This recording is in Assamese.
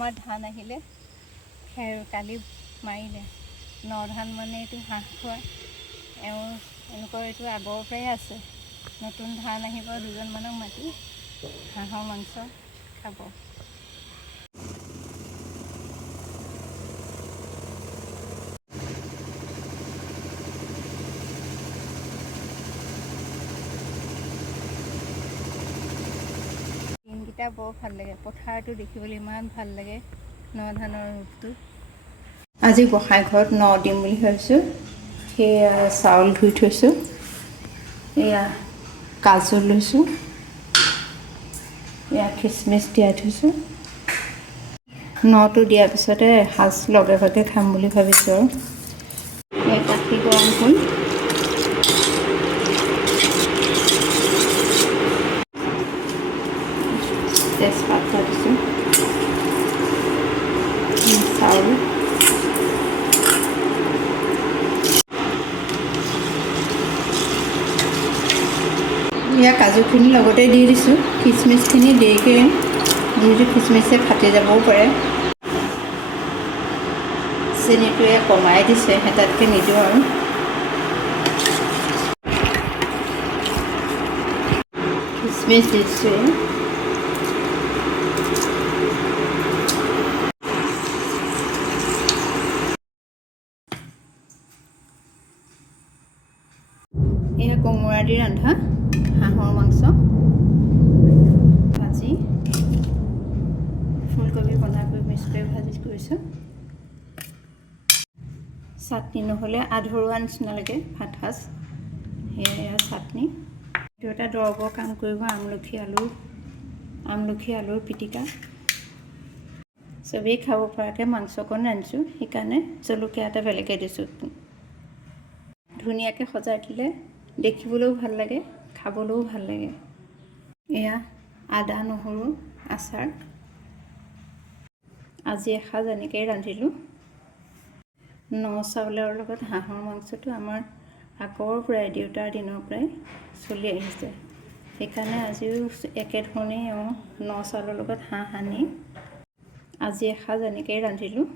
আমাৰ ধান আহিলে খেৰ কালি মাৰিলে ন ধান মানে এইটো হাঁহ খোৱা এনেকুৱা এইটো আগৰ পৰাই আছে। নতুন ধান আহিব, দুজনমানক মাতি হাঁহৰ মাংস খাব। দিনকেইটা বৰ ভাল লাগে, পথাৰটো দেখিবলৈ ইমান ভাল লাগে, ন ধানৰ ৰূপটো। আজি গোসাঁই ঘৰত ন দিম বুলি ভাবিছোঁ। সেয়া চাউল ধুই থৈছোঁ, এয়া কাজু লৈছোঁ, এয়া খিচমিচ তিয়াই থৈছোঁ। নটো দিয়াৰ পিছতে এসাঁজ লগে ভাগে খাম বুলি ভাবিছোঁ। আৰু এই কাঠি গৰম হ'ল, তেজপাত দিছোঁ, চাউল এয়া কাজুখিনি লগতে দি দিছোঁ। খিচমিচখিনি দেৰিকৈ যিহেতু খিচমিচে ফাটি যাবও পাৰে। চেনিটো কমাই দিছে, হেতাতকৈ নিদিওঁ আৰু। খিচমিচ দিছোঁ, এয়া কোমোৰা দি ৰন্ধা হাঁহৰ মাংস ভাজি, ফুলকবি বন্ধাকবি মিক্স কৰি ভাজি কৰিছোঁ। চাটনি নহ'লে আধৰুৱা নিচিনা লাগে ভাত সাজ, সেয়া চাটনি। এইটো এটা দৰৱৰ কাম কৰিব, আমলখি আলুৰ পিটিকা। চবেই খাব পৰাকৈ মাংসকণ ৰান্ধিছোঁ, সেইকাৰণে জলকীয়া এটা বেলেগকৈ দিছোঁ। ধুনীয়াকৈ সজাই দিলে দেখিবলৈও ভাল লাগে, খাবলৈও ভাল লাগে। এয়া আদা নহৰু আচাৰ। আজি এসাঁজ এনেকৈয়ে ৰান্ধিলোঁ। ন চাউলৰ লগত হাঁহৰ মাংসটো আমাৰ আগৰ পৰাই, দেউতাৰ দিনৰ পৰাই চলি আহিছে। সেইকাৰণে আজিও একেধৰণেই ন চাউলৰ লগত হাঁহ আনি আজি এসাঁজ এনেকৈয়ে ৰান্ধিলোঁ।